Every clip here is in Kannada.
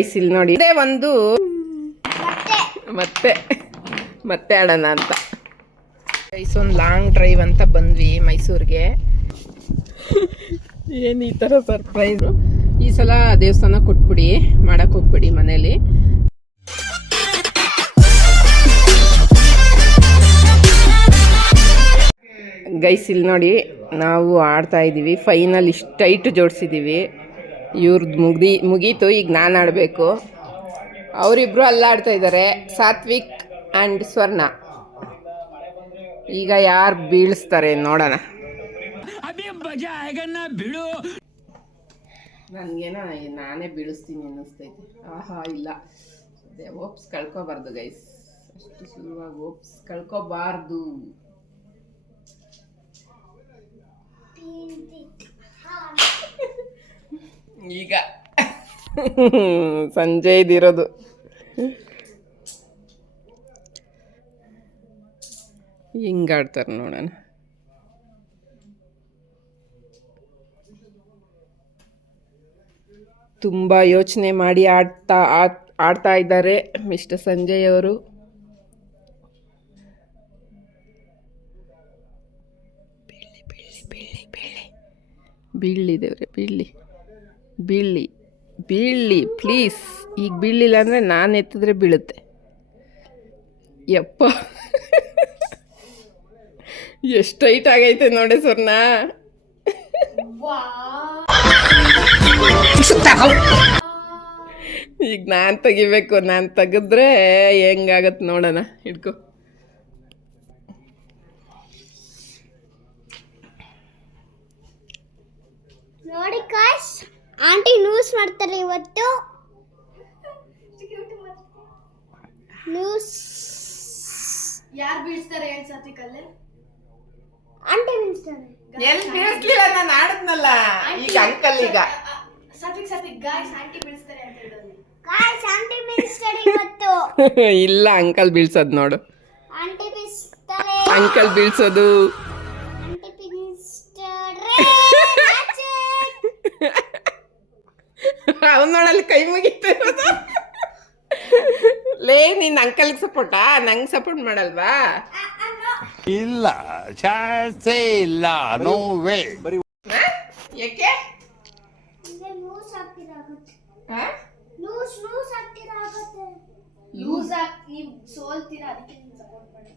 ಇಲ್ಲಿ ನೋಡಿ ಇದೇ ಒಂದು ಮತ್ತೆ ಆಡೋಣ ಅಂತ ಒಂದು ಲಾಂಗ್ ಡ್ರೈವ್ ಅಂತ ಬಂದ್ವಿ ಮೈಸೂರಿಗೆ. ಏನು ಈ ಥರ ಸರ್ಪ್ರೈಸು. ಈ ಸಲ ದೇವಸ್ಥಾನ ಕೊಟ್ಬಿಡಿ, ಮಾಡಕ್ಕೆ ಹೋಗ್ಬಿಡಿ ಮನೇಲಿ. ಗೈಸ್ ಇಲ್ಲಿ ನೋಡಿ ನಾವು ಆಡ್ತಾ ಇದ್ದೀವಿ. ಫೈನಲ್ ಇಷ್ಟು ಟೈಟ್ ಜೋಡಿಸಿದ್ದೀವಿ. ಇವ್ರದ್ದು ಮುಗೀತು. ಈಗ ನಾನು ಆಡಬೇಕು. ಅವರಿಬ್ಬರು ಅಲ್ಲಾಡ್ತಾ ಇದ್ದಾರೆ, ಸಾತ್ವಿಕ್ ಆ್ಯಂಡ್ ಸ್ವರ್ಣ. ಈಗ ಯಾರು ಬೀಳಿಸ್ತಾರೆ ನೋಡೋಣ. ನನಗೇನೋ ನಾನೇ ಬೀಳಿಸ್ತೀನಿ ಅನ್ನಿಸ್ತೈತೆ. ಆಹಾ ಇಲ್ಲ, ಅದೇ ಓಪ್ಸ್ ಕಳ್ಕೊಬಾರ್ದು ಗೈಸ್. ಅಷ್ಟು ಸುಲಭವಾಗಿ ಓಪ್ಸ್ ಕಳ್ಕೊಬಾರ್ದು. ಈಗ ಸಂಜೆ ಇದಿರೋದು. ಹಿಂಗಾಡ್ತಾರೆ ನೋಡೋಣ. ತುಂಬ ಯೋಚನೆ ಮಾಡಿ ಆಡ್ತಾ ಇದ್ದಾರೆ ಮಿಸ್ಟರ್ ಸಂಜಯ್ ಅವರು. ಬೀಳಿ ದೇವ್ರೆ, ಬೀಳಿ ಪ್ಲೀಸ್. ಈಗ ಬೀಳಿಲ್ಲ ಅಂದರೆ ನಾನು ಎತ್ತಿದ್ರೆ ಬೀಳುತ್ತೆ. ಯಪ್ಪ ಎಷ್ಟು ಟೈಟ್ ಆಗೈತೆ ನೋಡಿ ಸ್ವರ್ಣ. ಈಗ ನಾನು ತೆಗಿಬೇಕು. ನಾನು ತೆಗೆದ್ರೆ ಹೆಂಗಾಗತ್ತೆ ನೋಡೋಣ. ಹಿಡ್ಕೊ. ನೋಡಿ ಗಾಯ್ಸ್, ಆಂಟಿ ನ್ಯೂಸ್ ಮಾಡ್ತಾರೆ ಇವತ್ತು. ನ್ಯೂಸ್ ಯಾರು ಬೀಳ್ಸ್ತಾರೆ ಹೇಳಿ ಸತಿಕಲ್ಲೇ? ಆಂಟಿ ಬೀಳ್ಸ್ತಾರೆ. ಎಲ್ಲಿ ಬೀಳಿಸ್ಲಿಲ್ಲ, ನಾನು ಆಡದ್ನಲ್ಲ. ಈಗ ಅಂಕಲ್ ಈಗ ಸತಿಕ್ ಗಾಯ್ಸ್ ಆಂಟಿ ಬೀಳ್ಸ್ತಾರೆ ಅಂತ ಹೇಳಿದ್ರು. ಗಾಯ್ಸ್ ಆಂಟಿ ಬೀಳ್ಸ್ತಾರೆ ಇವತ್ತು. ಇಲ್ಲ, ಅಂಕಲ್ ಬೀಳ್ಸೋದು ನೋಡು. ಆಂಟಿ ಬೀಳ್ಸ್ತಾರೆ. ಅಂಕಲ್ ಬೀಳ್ಸೋದು. ಆಂಟಿ ಬೀಳ್ಸ್ತಾರೆ. ಅವ್ನು ನೋಡಲ್ಲಿ ಕೈ ಮುಗಿತ. ಲೇ, ನೀನ್ ಅಂಕಲ್ಗೆ ಸಪೋರ್ಟಾ? ನಂಗೆ ಸಪೋರ್ಟ್ ಮಾಡಲ್ವಾ? ಇಲ್ಲ, ಚಾನ್ಸೇ ಇಲ್ಲ. No way. ಯಾಕೆ ನ್ಯೂಸ್ ಆಗ್ತಿರಾಗುತ್ತೆ. ನ್ಯೂಸ್ ಆಗ್ತಿರಾಗುತ್ತೆ. ಲೂಸ್ ಆಗಿ ನೀವು ಸೋಲ್ತೀರಾ, ಅದಕ್ಕೆ ನೀವು ಸಪೋರ್ಟ್ ಮಾಡಿ.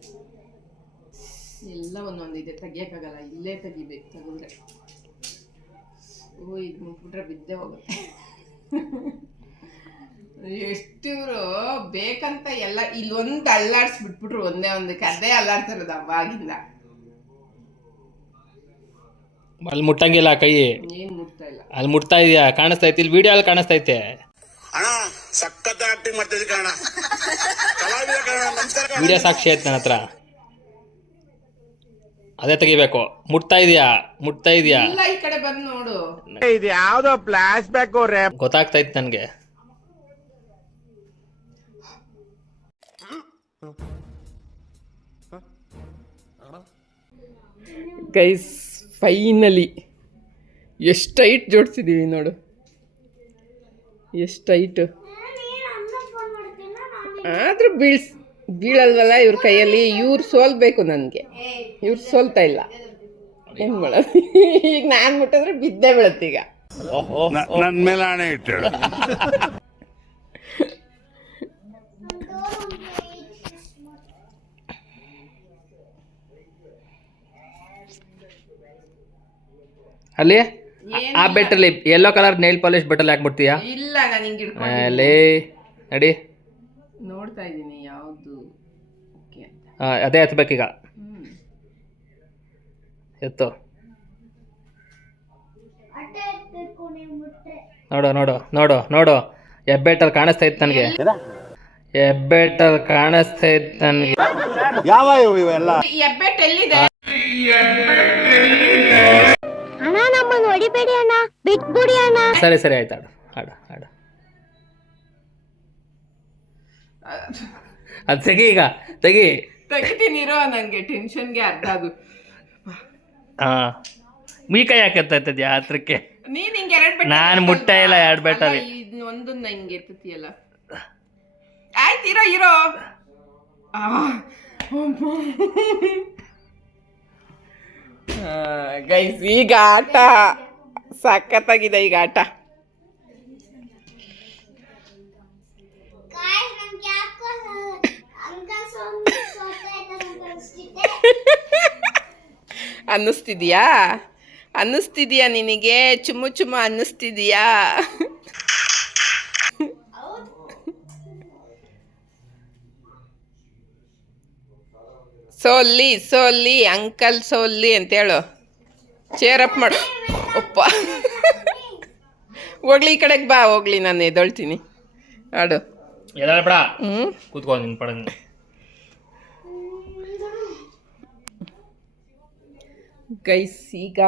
ಎಲ್ಲ ಒಂದೊಂದಿದೆ, ತೆಗಿಯಕ್ಕಾಗಲ್ಲ. ಇಲ್ಲೇ ತೆಗಿಬೇಕು. ತೆಗೆದ್ರೆ ಓ, ಇದು ಮುಟ್ಬಿಟ್ರೆ ಬಿದ್ದೆ ಹೋಗುತ್ತೆ. ಎಷ್ಟು ಇವರು ಬೇಕಂತ ಎಲ್ಲ ಇಲ್ಲೊಂದು ಅಲ್ಲಾಡ್ಸ್ಬಿಟ್ಬಿಟ್ರು. ಒಂದಕ್ಕೆ ಅದೇ ಅಲ್ಲಾಡ್ತಿರೋದು ಅವಾಗಿಂದ. ಅಲ್ಲಿ ಮುಟ್ಟಂಗಿಲ್ಲ ಕೈ. ಏನ್ ಮುಟ್ತಾ ಇಲ್ಲ. ಅಲ್ಲಿ ಮುಟ್ತಾ ಇದೆಯಾ? ಕಾಣಿಸ್ತಾ ಐತಿ. ಇಲ್ಲಿ ವಿಡಿಯೋ ಅಲ್ಲಿ ಕಾಣಿಸ್ತೈತೆ. ವಿಡಿಯೋ ಸಾಕ್ಷಿ ಐತೆ ನನ್ನ ಹತ್ರ. ಅದೇ ತೆಗಿಬೇಕು. ಮುಟ್ತಾ ಇದೆಯಾ? ಇಲ್ಲ, ಈ ಕಡೆ ಬಂದು ನೋಡು. ಇದು ಯಾವ್ದೋ ಫ್ಲಾಶ್ ಬ್ಯಾಕ್ ಗೊತ್ತಾಗ್ತೈತೆ ನನಗೆ. ಗೈಸ್ ಫೈನಲಿ ಎಷ್ಟು ಟೈಟ್ ಜೋಡಿಸಿದ್ದೀವಿ ನೋಡು. ಎಷ್ಟು ಟೈಟು. ಆದರೂ ಬೀಳಲ್ವಲ್ಲ ಇವ್ರ ಕೈಯಲ್ಲಿ. ಇವ್ರು ಸೋಲ್ಬೇಕು. ನನಗೆ ಇವ್ರು ಸೋಲ್ತಾ ಇಲ್ಲ. ಏನು ಮಾಡೋದು? ಈಗ ನಾನು ಮುಟ್ಟಿದ್ರೆ ಬಿದ್ದೇ ಬೀಳತ್ತೀಗ. ನನ್ನ ಮೇಲೆ ಆಣೆ ಇಟ್ಟಳು. ಅಲ್ಲಿ ಆ ಬೆಟ್ಟಲ್ಲಿ ಯೆಲ್ಲೋ ಕಲರ್ ನೇಲ್ ಪಾಲಿಶ್ ಬೆಟ್ಟಲ್ಲಿ ಹಾಕ್ಬಿಡ್ತೀಯಾ? ಇಲ್ಲ, ನಾನು ಹಿಂಗೆ ಅಲ್ಲೇ ನಡಿ. ನೋಡ್ತಾ ಇದ್ದೀನಿ ಯಾವುದು. ಅದೇ ಎತ್ತಬೇಕೀಗ. ಎತ್ತು. ನೋಡು ನೋಡು ನೋಡು ನೋಡು. ಹೆಬ್ಬೆಟ್ಟಲ್ಲಿ ಕಾಣಿಸ್ತಾ ಇತ್ತು ನನಗೆ. ಹೆಬ್ಬೆಟ್ಟಲ್ಲಿ ಕಾಣಿಸ್ತಾ ಇತ್ತು ನನಗೆ. ಯಾವ ಇವೆಲ್ಲ ಹೆಬ್ಬೆಟ್ಟು ಎಲ್ಲಿದೆ? ಅಣ್ಣ, ನಮ್ಮನ್ನು ಹೊಡಿಬೇಡಿ ಅಣ್ಣ, ಬಿಟ್ಬಿಡಿ ಅಣ್ಣ. ಸರಿ ಸರಿ ಆಯ್ತು. ಹಾಡು ಹಾಡು. ಅದು ತೆಗಿ, ಈಗ ತೆಗಿತೀನಿ ಇರೋ. ನನಗೆ ಟೆನ್ಷನ್ಗೆ ಅರ್ಧ ಅದು. ಮೀ ಕೈ ಹಾಕತ್ತೈತದ್ಯಾ ಹತ್ರಕ್ಕೆ? ನೀನ್ ಹಿಂಗೆ ಎರಡು ಬೆಟ್ಟ ನಾನು ಮುಟ್ಟ ಇಲ್ಲ. ಎರಡು ಬೆಟ್ಟಲ್ಲಿ ಒಂದನ್ನ ಹಿಂಗೆ ಎತ್ತತಿಯಲ್ಲ. ಆಯ್ತು ಇರೋ ಇರೋ. ಗೈಸ್ ಈಗ ಆಟ ಸಖತ್ತಾಗಿದೆ ಈಗ ಆಟ. ಗಾಯ್ಸ್ ನಮ್ಗೆ ಯಾಕೋ ಅಂಕಲ್ ಸೋತೆ ಅನ್ನಿಸ್ತಿದ್ಯಾ ನಿನಗೆ? ಚುಮ್ಮು ಚುಮ್ಮು ಅನ್ನಿಸ್ತಿದ್ಯಾ? ಸೋಲ್ಲಿ ಅಂಕಲ್ ಸೋಲ್ಲಿ ಅಂತೇಳು. ಚೇರಪ್ ಮಾಡು. ಒಪ್ಪ ಹೋಗ್ಲಿ ಈ ಕಡೆಗೆ ಬಾ. ಹೋಗ್ಲಿ ನಾನು ಎದೊಳ್ತೀನಿ. ಆಡು. ಬೇಡ ಕೂತ್ಕೋ ನಿನ್ ಪಡ. ಗೈಸ್ ಈಗ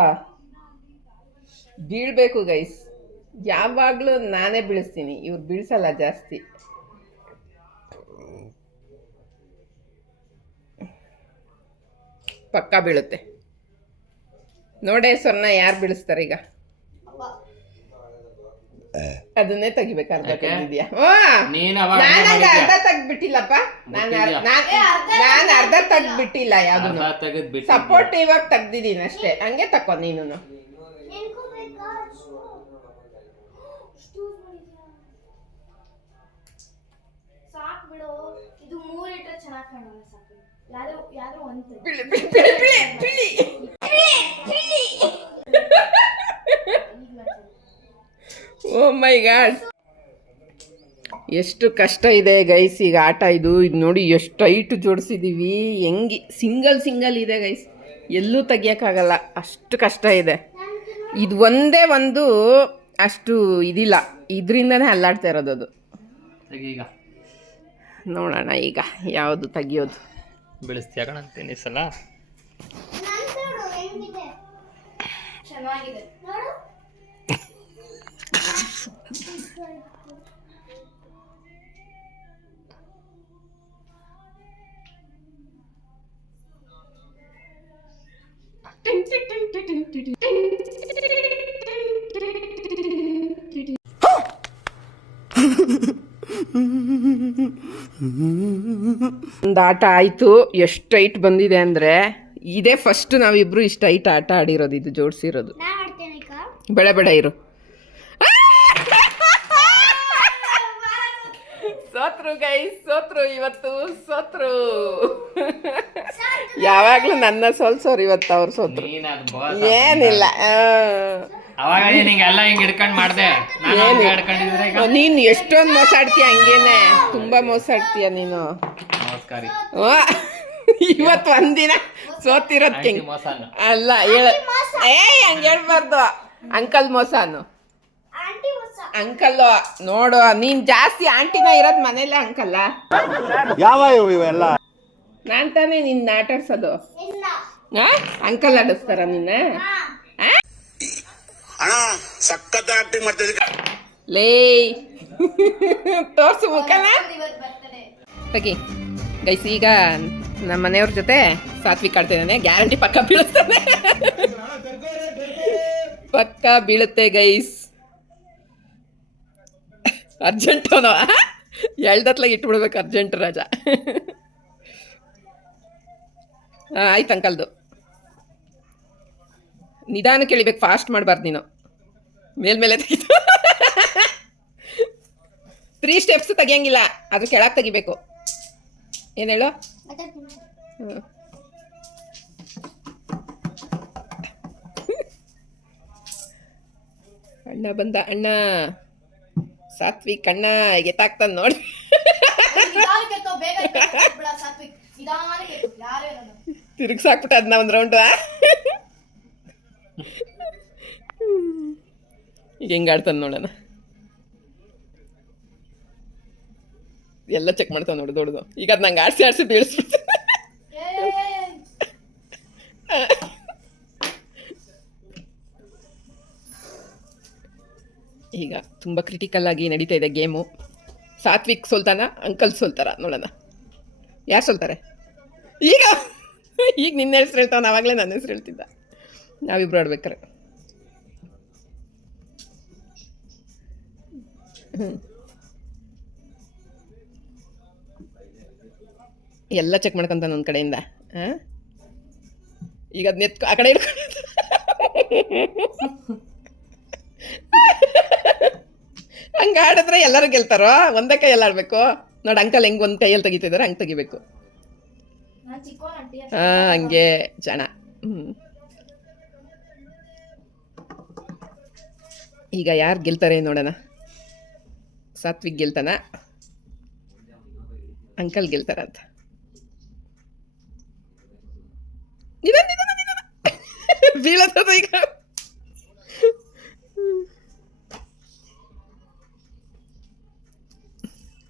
ಬೀಳ್ಬೇಕು ಗೈಸ್. ಯಾವಾಗಲೂ ನಾನೇ ಬೀಳಿಸ್ತೀನಿ, ಇವ್ರು ಬೀಳ್ಸಲ್ಲ ಜಾಸ್ತಿ. ಪಕ್ಕ ಬೀಳುತ್ತೆ. ನೋಡೇ ಸ್ವರ್ಣ ಯಾರು ಬೀಳಿಸ್ತಾರೆ ಈಗ? ಅದನ್ನೇ ತೆಗಿಬೇಕು. ಅರ್ಧ ತೆಗಿದ್ಯಾ? ಅರ್ಧ ತೆಗ್ಬಿಟ್ಟಿಲ್ಲಪ್ಪ. ನಾನು ಅರ್ಧ ತೆಗ್ಬಿಟ್ಟಿಲ್ಲ. ಯಾವ್ದು ಸಪೋರ್ಟಿವ್ ಆಗಿ ತೆಗ್ದಿದ್ದೀನಿ ಅಷ್ಟೇ. ಹಂಗೆ ತಕೊ ನೀನು. ಸಾಕ್ ಬಿಡು, ಇದು 3 ಇಟ್ರೆ ಚೆನ್ನಾಗಿ ಕಾಣಲ್ಲ. ಸಾಕು, ಯಾರೋ ಒಂದು ಓ ಮೈ ಗಾಡ್, ಎಷ್ಟು ಕಷ್ಟ ಇದೆ ಗೈಸ್ ಈಗ ಆಟ ಇದು. ಇದು ನೋಡಿ ಎಷ್ಟು ಟೈಟ್ ಜೋಡಿಸಿದ್ದೀವಿ. ಹೆಂಗೆ ಸಿಂಗಲ್ ಇದೆ ಗೈಸ್, ಎಲ್ಲೂ ತೆಗಿಯೋಕ್ಕಾಗಲ್ಲ, ಅಷ್ಟು ಕಷ್ಟ ಇದೆ. ಇದು ಒಂದೇ ಒಂದು ಅಷ್ಟು ಇದಿಲ್ಲ, ಇದರಿಂದನೇ ಅಲ್ಲಾಡ್ತಾ ಇರೋದು ಅದು. ಈಗ ನೋಡೋಣ ಈಗ ಯಾವುದು ತೆಗಿಯೋದು. ಬೆಳೆಸ್ತೀಯ ಕಣಂತೀನಿ ಈ ಸಲ. ಚೆನ್ನಾಗಿದೆ ನೋಡು. ಒಂದು ಆಟ ಆಯಿತು. ಎಷ್ಟು ಟೈಟ್ ಬಂದಿದೆ ಅಂದರೆ ಇದೇ ಫಸ್ಟ್ ನಾವಿಬ್ರು ಇಷ್ಟು ಟೈಟ್ ಆಟ ಆಡಿರೋದು, ಇದು ಜೋಡಿಸಿರೋದು. ಬೇಡ ಇರು. ಸೋತ್ರು ಗೈಸ್, ಸೋತ್ರು ಇವತ್ತು, ಸೋತ್ರು. ಯಾವಾಗಲೂ ನನ್ನ ಸೋಲ್ಸೋರು, ಇವತ್ತು ಅವ್ರು ಸೋತ್ರು. ಏನಿಲ್ಲ, ನೀನು ಎಷ್ಟೊಂದು ಮೋಸ ಆಡ್ತೀಯ, ಹಂಗೇನೆ ತುಂಬಾ ಮೋಸ ಆಡ್ತೀಯ ನೀನು. ಇವತ್ತು ಒಂದಿನ ಸೋತಿರೋದಕ್ಕೆ ಅಲ್ಲ ಹೇಳ, ಹಂಗೆ ಹೇಳ್ಬಾರ್ದು. ಅಂಕಲ್ ಮೋಸನು, ಅಂಕಲ್ ನೋಡು, ನೀನ್ ಜಾಸ್ತಿ ಆಂಟಿನ ಇರೋದ್ ಮನೇಲೆ. ಅಂಕಲ್ಲ ಯಾವ ಇವೆಲ್ಲ ನಾನ್ ತಾನೇ ನಿನ್ನ ಆಟಾಡ್ಸೋದು. ಅಂಕಲ್ ಆಡಿಸ್ತಾರ ನಿನ್ನ? ಸಖತ್ ಆಕ್ಟಿಂಗ್ ಮಾಡ್ತಿದ್ದೆ ಲೇ, ತೋರ್ಸು ಮುಖನ ತಗಿ. ಗೈಸ್ ಈಗ ನಮ್ಮ ಮನೆಯವ್ರ ಜೊತೆ ಸಾತ್ವಿಕ್ ಆಡ್ತಿದ್ದಾನೆ. ಗ್ಯಾರಂಟಿ ಪಕ್ಕ ಬೀಳಿಸ್ತಾನೆ, ಪಕ್ಕ ಬೀಳುತ್ತೆ ಗೈಸ್. ಅರ್ಜೆಂಟನೋ ಎಳ್ದತ್ಲಾಗ ಇಟ್ಬಿಡ್ಬೇಕು, ಅರ್ಜೆಂಟ್ ರಾಜ. ಆಯ್ತು ಅಂಕಲ್ದು. ನಿಧಾನ ಕೇಳಿಬೇಕು, ಫಾಸ್ಟ್ ಮಾಡಬಾರ್ದು ನೀನು. ಮೇಲ್ಮೇಲೆ ತೆಗಿತು 3 ಸ್ಟೆಪ್ಸ್ ತೆಗಿಯಂಗಿಲ್ಲ, ಅದ್ರ ಕೆಳಗೆ ತೆಗಿಬೇಕು. ಏನು ಹೇಳು? ಅಣ್ಣ ಬಂದ, ಅಣ್ಣ ಸಾತ್ವಿಕ್ ಅಣ್ಣ ಎತ್ತಾಗ್ತಾನೆ ನೋಡಿ. ತಿರುಗ್ಸಾಕ್ಬಿಟ್ಟ ಅದನ್ನ ಒಂದು ರೌಂಡು. ಈಗ ಹೆಂಗೆ ಆಡ್ತಾನೆ ನೋಡೋಣ. ಎಲ್ಲ ಚೆಕ್ ಮಾಡ್ತಾನೆ ನೋಡಿ ದೊಡ್ಡದು. ಈಗ ಅದು ನಂಗೆ ಆಡಿಸಿ ಬೀಳಿಸ್ಬಿಡ್ತಾನೆ. ಈಗ ತುಂಬ ಕ್ರಿಟಿಕಲ್ ಆಗಿ ನಡೀತಾ ಇದೆ ಗೇಮು. ಸಾತ್ವಿಕ್ ಸೋಲ್ತಾನ, ಅಂಕಲ್ ಸೋಲ್ತಾರ ನೋಡೋಣ ಯಾರು ಸೋಲ್ತಾರೆ. ಈಗ ನಿನ್ನ ಹೆಸ್ರು ಹೇಳ್ತಾವ, ಆವಾಗಲೇ ನನ್ನ ಹೆಸ್ರು ಹೇಳ್ತಿದ್ದ. ನಾವಿಬ್ರು ಆಡ್ಬೇಕಾರೆ ಎಲ್ಲ ಚೆಕ್ ಮಾಡ್ಕೊಂತಾನೆ ಒಂದು ಕಡೆಯಿಂದ. ಹಾಂ, ಈಗ ಅದನ್ನ ಎತ್ಕೊ ಆ ಕಡೆ ಇಟ್ಕೊಂಡು ಹಂಗೆ ಆಡಿದ್ರೆ ಎಲ್ಲರೂ ಗೆಲ್ತಾರೋ? ಒಂದೇ ಕೈಯಲ್ಲಿ ಆಡಬೇಕು ನೋಡಿ. ಅಂಕಲ್ ಹೆಂಗೆ ಒಂದು ಕೈಯಲ್ಲಿ ತೆಗಿತಿದ್ದಾರೆ ಹಂಗೆ ತೆಗಿಬೇಕು. ಹಾಂ, ಹಂಗೆ ಜನ. ಈಗ ಯಾರು ಗೆಲ್ತಾರೆ ನೋಡೋಣ. ಸಾತ್ವಿಕ್ ಗೆಲ್ತಾನ, ಅಂಕಲ್ ಗೆಲ್ತಾರಂತ. ನಿಧಾನ ನಿಧಾನ ನಿಧಾನ ಬೀಳತ್ತದ ಈಗ.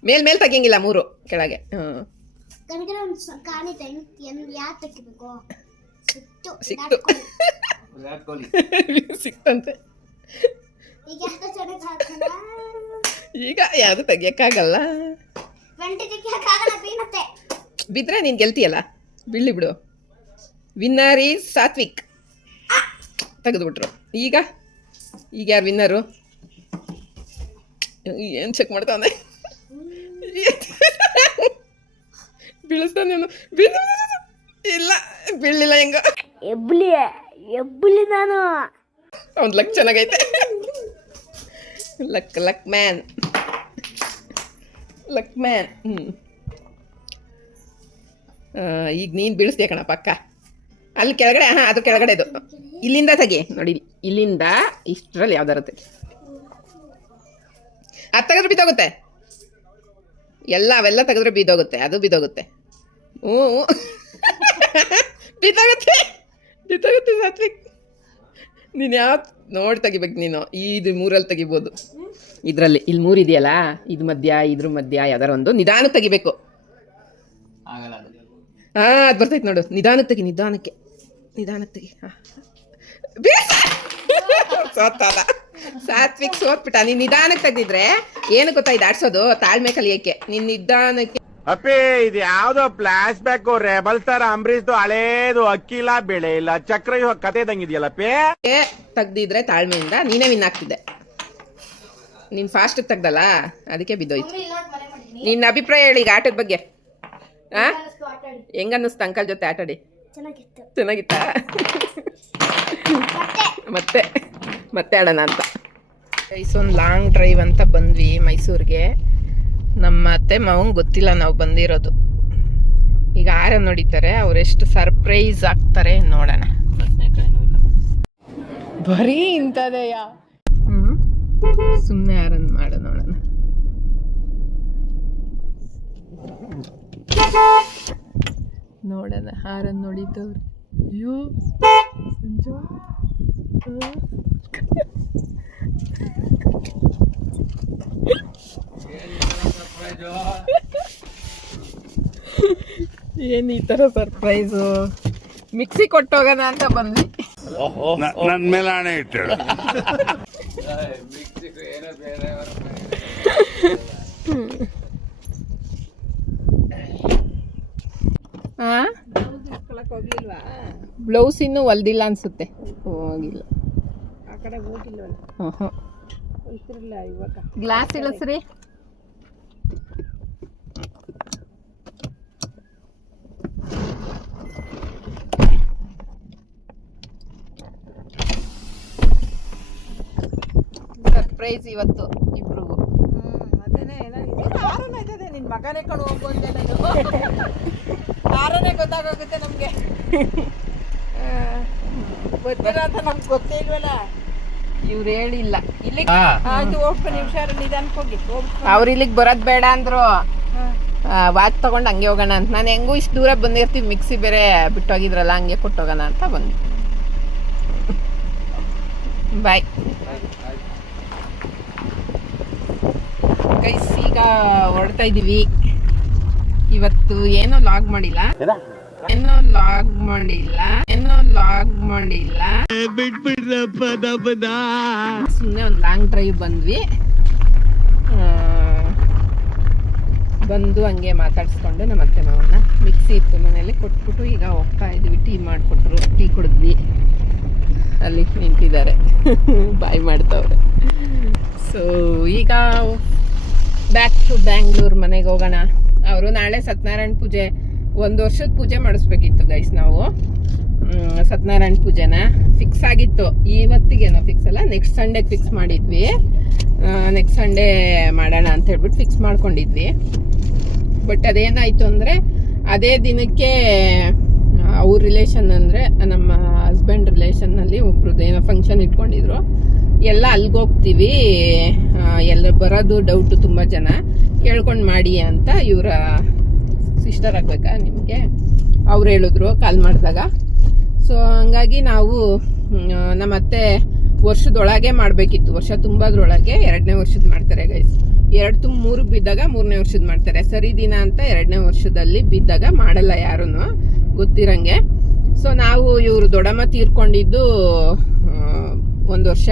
ಮೇಲ್ ತೆಗಿಯಂಗಿಲ್ಲ, 3 ಕೆಳಗೆ. ನನಗೆ ಒಂದು ಕಾಣಿತೆ ಯಾರು ತೆಗಿಬೇಕು ಸಿಕ್ತು ಸಿಕ್ತಂತೆ. ಈಗ ಎಷ್ಟು ಚೆನ್ನಾಗಿ ಹಾಕೋಣ. ಈಗ ಯಾವುದು ತೆಗಿಯಕ್ಕಾಗಲ್ಲ. 20 ತೆಗಿಯಕ್ಕಾಗಲ್ಲ, ಬೀಳುತ್ತೆ. ಬಿದ್ರೆ ನೀನು ಗೆಲ್ತೀಯಲ್ಲ, ಬೀಳಿ ಬಿಡು. Winner is Satvik. ತೆಗೆದುಬಿಟ್ರು. ಈಗ ಯಾರು ವಿನ್ನರು? ಏನು ಚೆಕ್ ಮಾಡ್ತಾನೆ? ಬೀಳಿಸ್ತಾನೆ. ಇಲ್ಲ, ಬೀಳಲಿಲ್ಲ. ಹೆಂಗ ಎಬ್ಬಲಿ ನಾನು. ಅವ್ನು ಲಕ್ ಚೆನ್ನಾಗೈತೆ. Luck man. ಈಗ ನೀನು ಬೀಳಿಸ್ತೀಯ ಕಣ ಪಕ್ಕ. ಅಲ್ಲಿ ಕೆಳಗಡೆ. ಹಾಂ, ಅದು ಕೆಳಗಡೆ. ಇದು ಇಲ್ಲಿಂದ ತೆಗಿ ನೋಡಿ. ಇಲ್ಲಿಂದ ಇಷ್ಟರಲ್ಲಿ ಯಾವ್ದಾರು ತೆಗಿ. ಅದು ತೆಗೆದ್ರೆ ಬಿದ್ದೋಗುತ್ತೆ. ಅವೆಲ್ಲ ತೆಗೆದ್ರೆ ಬಿದ್ದೋಗುತ್ತೆ. ಅದು ಬಿದ್ದೋಗುತ್ತೆ. ಬಿದ್ದೋಗುತ್ತೆ ಸಾತ್ವಿಕ್. ನೀನು ಯಾವ್ದು ನೋಡಿ ತೆಗಿಬೇಕು ನೀನು. ಇದು 3ಅಲ್ಲಿ ತೆಗಿಬೋದು. ಇದರಲ್ಲಿ ಇಲ್ಲಿ 3 ಇದೆಯಲ್ಲ, ಇದು ಮಧ್ಯ, ಇದ್ರ ಮಧ್ಯ ಯಾವ್ದಾರ ಒಂದು ನಿಧಾನಕ್ಕೆ ತೆಗಿಬೇಕು. ಹಾಂ, ಅದು ಬರ್ತೈತೆ ನೋಡು. ನಿಧಾನಕ್ಕೆ ತೆಗಿ. ಹಾಂ, ಸೋತಾದ ಸಾತ್ವಿಕ್, ಸೋತ್ಬಿಟ್ಟ. ನೀನು ನಿಧಾನಕ್ಕೆ ತೆಗ್ದಿದ್ರೆ ಏನು ಗೊತ್ತಾ, ಇದು ಆಡ್ಸೋದು ತಾಳ್ಮೆ ಕಲಿಯಕ್ಕೆ. ನೀನು ನಿಧಾನಕ್ಕೆ. ಅಪ್ಪಿ, ಇದು ಯಾವ್ದೋ ಫ್ಲಾಶ್ ಬ್ಯಾಕ್ ರೆಬಲ್ ಸ್ಟಾರ್ ಅಂಬರೀಶ್ದು ಹಳೇದು. ಅಕ್ಕಿಲ್ಲ, ಬೆಳೆ ಇಲ್ಲ, ಚಕ್ರವ್ಯೂಹ ಕತೆ ಇದಂಗಿದೆಯಲ್ಲಪ್ಪಿ. ತೆಗ್ದಿದ್ರೆ ತಾಳ್ಮೆಯಿಂದ ನೀನೇ ವಿನ್ ಆಗ್ತಿದ್ದೆ. ನೀನು ಫಾಸ್ಟಿಗೆ ತೆಗ್ದಲ್ಲ, ಅದಕ್ಕೆ ಬಿದ್ದೋಯ್ತು. ನಿನ್ನ ಅಭಿಪ್ರಾಯ ಹೇಳಿ ಈಗ ಆಟದ ಬಗ್ಗೆ. ಹಾಂ, ಹೆಂಗನ್ನಿಸ್ತು ಅಂಕಲ್ ಜೊತೆ ಆಟಾಡಿ? ಚೆನ್ನಾಗಿತ್ತಾ? ಮತ್ತೆ ಆಡೋಣ ಅಂತ ಒಂದು ಲಾಂಗ್ ಡ್ರೈವ್ ಅಂತ ಬಂದ್ವಿ ಮೈಸೂರಿಗೆ. ನಮ್ಮ ಅತ್ತೆ ಮಾವಂಗೆ ಗೊತ್ತಿಲ್ಲ ನಾವು ಬಂದಿರೋದು. ಈಗ ಆರನ್ ನೋಡಿತಾರೆ, ಅವರೆಷ್ಟು ಸರ್ಪ್ರೈಸ್ ಆಗ್ತಾರೆ ನೋಡೋಣ. ಬರೀ ಇಂಥದೆಯ. ಸುಮ್ಮನೆ ಆರನ್ ಮಾಡು ನೋಡೋಣ. ಹಾರನ್ ನೋಡಿದ್ದವ್ರು. ಅಯ್ಯೋ ಸಂಜು, ಏನು ಈ ಥರ ಸರ್ಪ್ರೈಸು? ಮಿಕ್ಸಿ ಕೊಟ್ಟೋಗೋಣ ಅಂತ ಬಂದ್ವಿ. ನನ್ ಮೇಲೆ ಹಣೆ ಇಟ್ಟಳು. ಬ್ಲೌಸ್ ಇನ್ನೂ ಹೊಲ್ದಿಲ್ಲ ಅನ್ಸುತ್ತೆ. ಹೋಗಿಲ್ಲ. ಗ್ಲಾಸ್ ಇಳಿಸ್ರಿ. ಸರ್ಪ್ರೈಸ್ ಇವತ್ತು ಇಬ್ರಿಗೂ. ನಿನ್ ಮಗನೇ ಕಣು ಹೋಗ್ಬೋದೇ. ಆರನೇ ಗೊತ್ತಾಗೋಗುತ್ತೆ ನಮ್ಗೆ. ಗೊತ್ತಿಲ್ಲ ಅಂತ ನಮ್ಗೆ ಗೊತ್ತೇ ಇಲ್ವಲ್ಲ. ಇವ್ರು ಹೇಳಿಲ್ಲ. ಇಲ್ಲಿ ಆಯ್ತು, ಹೋಗ್ಕೊಂಡು ಹುಷಾರು, ನಿಧಾನಕ್ಕೆ ಹೋಗಿ. ಅವ್ರು ಇಲ್ಲಿಗೆ ಬರೋದು ಬೇಡ ಅಂದ್ರು. ವಾಚ್ ತಗೊಂಡು ಹಂಗೆ ಹೋಗೋಣ ಅಂತ. ನಾನು ಹೆಂಗೂ ಇಷ್ಟು ದೂರ ಬಂದಿರ್ತೀವಿ, ಮಿಕ್ಸಿ ಬೇರೆ ಬಿಟ್ಟೋಗಿದ್ರಲ್ಲ, ಹಂಗೆ ಕೊಟ್ಟೋಗೋಣ ಅಂತ ಬಂದ್ವಿ. Bye guys. ಈಗ ಹೊರಡ್ತಾ ಇದ್ದೀವಿ. ಇವತ್ತು ಏನೋ ಲಾಗ್ ಮಾಡಿಲ್ಲ. ಸುಮ್ಮನೆ ಒಂದು ಲಾಂಗ್ ಡ್ರೈವ್ ಬಂದ್ವಿ. ಬಂದು ಹಂಗೆ ಮಾತಾಡ್ಸ್ಕೊಂಡು ನಮ್ಮ ಅತ್ತೆ ಮಾವನ್ನ. ಮಿಕ್ಸಿ ಇತ್ತು ಮನೇಲಿ, ಕೊಟ್ಬಿಟ್ಟು ಈಗ ಹೋಗ್ತಾ ಇದ್ವಿ. ಟೀ ಮಾಡಿಕೊಟ್ರು, ಟೀ ಕುಡಿದ್ವಿ. ಅಲ್ಲಿ ನಿಂತಿದ್ದಾರೆ, ಬಾಯ್ ಮಾಡ್ತವ್ರೆ. ಸೊ ಈಗ ಬ್ಯಾಕ್ ಟು ಬ್ಯಾಂಗ್ಳೂರ್ ಮನೆಗೆ ಹೋಗೋಣ. ಅವರು ನಾಳೆ ಸತ್ಯನಾರಾಯಣ ಪೂಜೆ, 1 ವರ್ಷದ ಪೂಜೆ ಮಾಡಿಸ್ಬೇಕಿತ್ತು ಗೈಸ್. ನಾವು ಸತ್ಯನಾರಾಯಣ ಪೂಜೆನ ಫಿಕ್ಸ್ ಆಗಿತ್ತು, ಇವತ್ತಿಗೇನೋ ಫಿಕ್ಸ್ ಅಲ್ಲ, ನೆಕ್ಸ್ಟ್ ಸಂಡೇಗೆ ಫಿಕ್ಸ್ ಮಾಡಿದ್ವಿ. ನೆಕ್ಸ್ಟ್ ಸಂಡೇ ಮಾಡೋಣ ಅಂತ ಹೇಳ್ಬಿಟ್ಟು ಫಿಕ್ಸ್ ಮಾಡ್ಕೊಂಡಿದ್ವಿ. ಬಟ್ ಅದೇನಾಯಿತು ಅಂದರೆ ಅದೇ ದಿನಕ್ಕೆ ಅವ್ರ ರಿಲೇಷನ್ ಅಂದರೆ ನಮ್ಮ ಹಸ್ಬೆಂಡ್ ರಿಲೇಷನ್ನಲ್ಲಿ ಒಬ್ರದ್ದು ಏನೋ ಫಂಕ್ಷನ್ ಇಟ್ಕೊಂಡಿದ್ರು. ಎಲ್ಲ ಅಲ್ಲಿಗೋಗ್ತೀವಿ, ಎಲ್ಲ ಬರೋದು ಡೌಟು, ತುಂಬ ಜನ ಕೇಳ್ಕೊಂಡು ಮಾಡಿ ಅಂತ ಇವರ ಸಿಸ್ಟರ್ ಆಗಬೇಕಾ ನಿಮಗೆ ಅವ್ರು ಹೇಳಿದ್ರು ಕಾಲ್ ಮಾಡಿದಾಗ. ಸೊ ಹಂಗಾಗಿ ನಾವು ನಮ್ಮ ಅತ್ತೆ ವರ್ಷದೊಳಗೆ ಮಾಡಬೇಕಿತ್ತು, ವರ್ಷ ತುಂಬೋದ್ರೊಳಗೆ 2ನೇ ವರ್ಷದ ಮಾಡ್ತಾರೆ ಗೈಸ್. 2 ತುಂಬ 3 ಬಿದ್ದಾಗ 3ನೇ ವರ್ಷದ ಮಾಡ್ತಾರೆ. ಸರಿ ದಿನ ಅಂತ 2ನೇ ವರ್ಷದಲ್ಲಿ ಬಿದ್ದಾಗ ಮಾಡಲ್ಲ ಯಾರೂ ಗೊತ್ತಿರಂಗೆ. ಸೊ ನಾವು ಇವರು ದೊಡ್ಡಮ್ಮ ತೀರ್ಕೊಂಡಿದ್ದು 1 ವರ್ಷ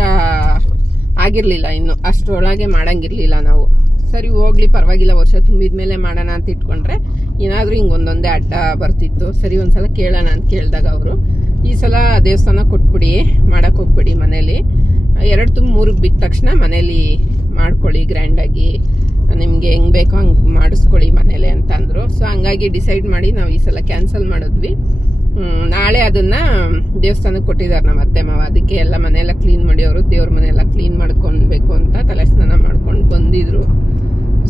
ಆಗಿರಲಿಲ್ಲ, ಇನ್ನು ಅಷ್ಟರೊಳಗೆ ಮಾಡೋಂಗಿರಲಿಲ್ಲ ನಾವು. ಸರಿ ಹೋಗ್ಲಿ ಪರವಾಗಿಲ್ಲ, ವರ್ಷ ತುಂಬಿದ ಮೇಲೆ ಮಾಡೋಣ ಅಂತ ಇಟ್ಕೊಂಡ್ರೆ ಏನಾದರೂ ಹಿಂಗೆ ಒಂದೊಂದೇ ಅಡ್ಡ ಬರ್ತಿತ್ತು. ಸರಿ ಒಂದ್ಸಲ ಕೇಳೋಣ ಅಂತ ಕೇಳಿದಾಗ ಅವರು ಈ ಸಲ ದೇವಸ್ಥಾನ ಕೊಟ್ಬಿಡಿ, ಮಾಡೋಕ್ಕೆ ಹೋಗ್ಬಿಡಿ ಮನೇಲಿ, 2 ತುಂಬ 3 ಬಿದ್ದ ತಕ್ಷಣ ಮನೇಲಿ ಮಾಡ್ಕೊಳ್ಳಿ ಗ್ರ್ಯಾಂಡಾಗಿ, ನಿಮಗೆ ಹೆಂಗೆ ಬೇಕೋ ಹಂಗೆ ಮಾಡಿಸ್ಕೊಳ್ಳಿ ಮನೇಲಿ ಅಂತ ಅಂದರು. ಸೊ ಹಂಗಾಗಿ ಡಿಸೈಡ್ ಮಾಡಿ ನಾವು ಈ ಸಲ ಕ್ಯಾನ್ಸಲ್ ಮಾಡಿದ್ವಿ. ನಾಳೆ ಅದನ್ನು ದೇವಸ್ಥಾನಕ್ಕೆ ಕೊಟ್ಟಿದ್ದಾರೆ ನಮ್ಮ ಅತ್ತೆ ಮಾವ. ಅದಕ್ಕೆ ಎಲ್ಲ ಮನೆಯೆಲ್ಲ ಕ್ಲೀನ್ ಮಾಡಿ, ಅವರು ದೇವ್ರ ಮನೆಯೆಲ್ಲ ಕ್ಲೀನ್ ಮಾಡ್ಕೊಳ್ಬೇಕು ಅಂತ ತಲೆ ಸ್ನಾನ ಮಾಡ್ಕೊಂಡು ಬಂದಿದ್ರು.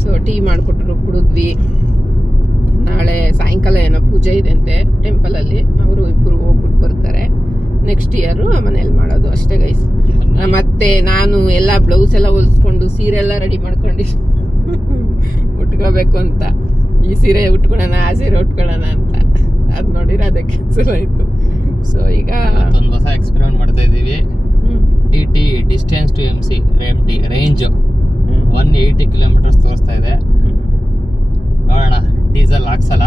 ಸೊ ಟೀ ಮಾಡಿಕೊಟ್ರು, ಕುಡಿದ್ವಿ. ನಾಳೆ ಸಾಯಂಕಾಲ ಏನೋ ಪೂಜೆ ಇದೆ ಅಂತೆ ಟೆಂಪಲಲ್ಲಿ, ಅವರು ಇಬ್ಬರು ಹೋಗ್ಬಿಟ್ಟು ಬರ್ತಾರೆ. ನೆಕ್ಸ್ಟ್ ಇಯರು ಮನೇಲಿ ಮಾಡೋದು ಅಷ್ಟೇ ಗೈಸ್. ಮತ್ತೆ ನಾನು ಎಲ್ಲ ಬ್ಲೌಸ್ ಎಲ್ಲ ಹೊಲಿಸ್ಕೊಂಡು ಸೀರೆ ಎಲ್ಲ ರೆಡಿ ಮಾಡ್ಕೊಂಡು ಉಟ್ಕೋಬೇಕು ಅಂತ, ಈ ಸೀರೆ ಉಟ್ಕೊಳ್ಳೋಣ ಆ ಸೀರೆ ಉಟ್ಕೊಳ್ಳೋಣ ಅಂತ. ಅದು ನೋಡಿದ್ರೆ ಅದಕ್ಕೆ ಕ್ಯಾನ್ಸಲ್ ಆಯಿತು. ಸೊ ಈಗ ಒಂದು ಹೊಸ ಎಕ್ಸ್ಪೆರಿಮೆಂಟ್ ಮಾಡ್ತಾ ಇದ್ದೀವಿ. DT distance to MT range 180 kilometres ತೋರಿಸ್ತಾ ಇದೆ. ನೋಡೋಣ, ಡೀಸೆಲ್ ಹಾಕ್ಸಲ್ಲ,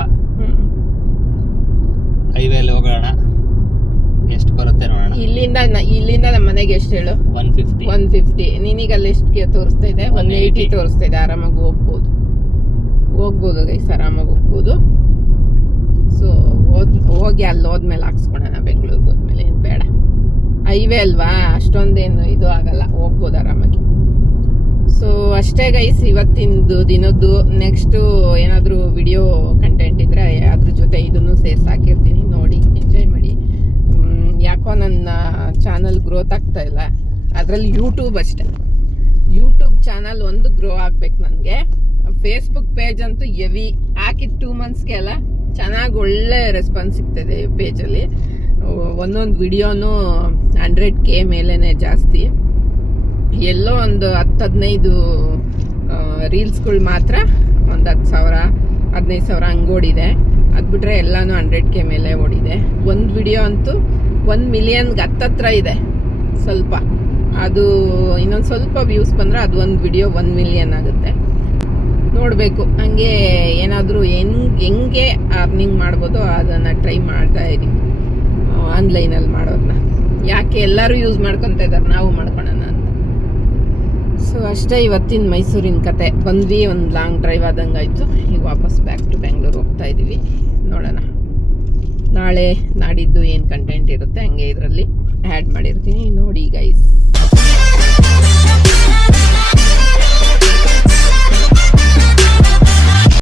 ಹೈವೇಲಿ ಹೋಗೋಣ, ಎಷ್ಟು ಬರುತ್ತೆ ನೋಡೋಣ. ಇಲ್ಲಿಂದ ನಮ್ಮ ಮನೆಗೆ ಎಷ್ಟು ಹೇಳು? 150. ನೀನೀಗ ಅಲ್ಲಿ ಎಷ್ಟು ತೋರಿಸ್ತಾ ಇದೆ? 180 ತೋರಿಸ್ತಾ ಇದೆ. ಆರಾಮಾಗಿ ಹೋಗ್ಬೋದು ಗೈಸ್, ಆರಾಮಾಗಿ ಹೋಗ್ಬೋದು. ಸೊ ಹೋಗಿ ಅಲ್ಲಿ ಹೋದ್ಮೇಲೆ ಹಾಕ್ಸ್ಕೊಳೋಣ, ಬೆಂಗಳೂರಿಗೆ ಹೋದ್ಮೇಲೆ. ಏನು ಬೇಡ, ಹೈವೇ ಅಲ್ವಾ, ಅಷ್ಟೊಂದೇನು ಇದು ಆಗಲ್ಲ, ಹೋಗ್ಬೋದು ಆರಾಮಾಗಿ. ಸೊ ಅಷ್ಟೇ ಗೈಸ್ ಇವತ್ತಿಂದು ದಿನದ್ದು. ನೆಕ್ಸ್ಟು ಏನಾದರೂ ವಿಡಿಯೋ ಕಂಟೆಂಟ್ ಇದ್ದರೆ ಅದ್ರ ಜೊತೆ ಇದನ್ನು ಸೇರಿಸಿ ಹಾಕಿರ್ತೀನಿ, ನೋಡಿ ಎಂಜಾಯ್ ಮಾಡಿ. ಯಾಕೋ ನನ್ನ ಚಾನಲ್ ಗ್ರೋತ್ ಆಗ್ತಾ ಇಲ್ಲ, ಅದರಲ್ಲಿ ಯೂಟ್ಯೂಬ್ ಅಷ್ಟೆ. ಯೂಟ್ಯೂಬ್ ಚಾನಲ್ ಒಂದು ಗ್ರೋ ಆಗ್ಬೇಕು ನನಗೆ. ಫೇಸ್ಬುಕ್ ಪೇಜ್ ಅಂತೂ ಹೆವಿ, ಹಾಕಿದ್ದು 2 ಮಂತ್ಸ್ಗೆ ಅಲ್ಲ, ಚೆನ್ನಾಗಿ ಒಳ್ಳೆ ರೆಸ್ಪಾನ್ಸ್ ಸಿಗ್ತದೆ ಪೇಜಲ್ಲಿ. ಒಂದೊಂದು ವಿಡಿಯೋನೂ 100K ಮೇಲೇ ಜಾಸ್ತಿ. ಎಲ್ಲೋ ಒಂದು 10-15 ರೀಲ್ಸ್ಗಳು ಮಾತ್ರ ಒಂದು 10,000-15,000 ಹಂಗೆ ಓಡಿದೆ. ಅದು ಬಿಟ್ಟರೆ ಎಲ್ಲನೂ 100K ಮೇಲೆ ಓಡಿದೆ. ಒಂದು ವಿಡಿಯೋ ಅಂತೂ 1 ಮಿಲಿಯನ್ಗೆ ಹತ್ತತ್ರ ಇದೆ. ಸ್ವಲ್ಪ ಅದು ಇನ್ನೊಂದು ಸ್ವಲ್ಪ ವ್ಯೂಸ್ ಬಂದರೆ ಅದು ಒಂದು ವಿಡಿಯೋ 1 ಮಿಲಿಯನ್ ಆಗುತ್ತೆ. ನೋಡಬೇಕು, ಹಂಗೆ ಏನಾದರೂ ಹೆಂಗೆ ಅರ್ನಿಂಗ್ ಮಾಡ್ಬೋದು ಅದನ್ನು ಟ್ರೈ ಮಾಡ್ತಾ ಇದ್ದೀವಿ, ಆನ್ಲೈನಲ್ಲಿ ಮಾಡೋದನ್ನ. ಯಾಕೆ ಎಲ್ಲರೂ ಯೂಸ್ ಮಾಡ್ಕೊತಾ ಇದ್ದಾರೆ, ನಾವು ಮಾಡ್ಕೊಳ್ಳೋಣ ಅಂತ. ಸೊ ಅಷ್ಟೇ ಇವತ್ತಿನ ಮೈಸೂರಿನ ಕತೆ. ಬಂದ್ವಿ, ಒಂದು ಲಾಂಗ್ ಡ್ರೈವ್ ಆದಂಗೆ ಆಯಿತು. ಈಗ ವಾಪಸ್ ಬ್ಯಾಕ್ ಟು ಬ್ಯಾಂಗ್ಳೂರ್ ಹೋಗ್ತಾ ಇದ್ದೀವಿ. ನೋಡೋಣ ನಾಳೆ ನಾಡಿದ್ದು ಏನು ಕಂಟೆಂಟ್ ಇರುತ್ತೆ ಹಂಗೆ ಇದರಲ್ಲಿ ಆ್ಯಡ್ ಮಾಡಿರ್ತೀನಿ, ನೋಡಿ ಗೈಸ್.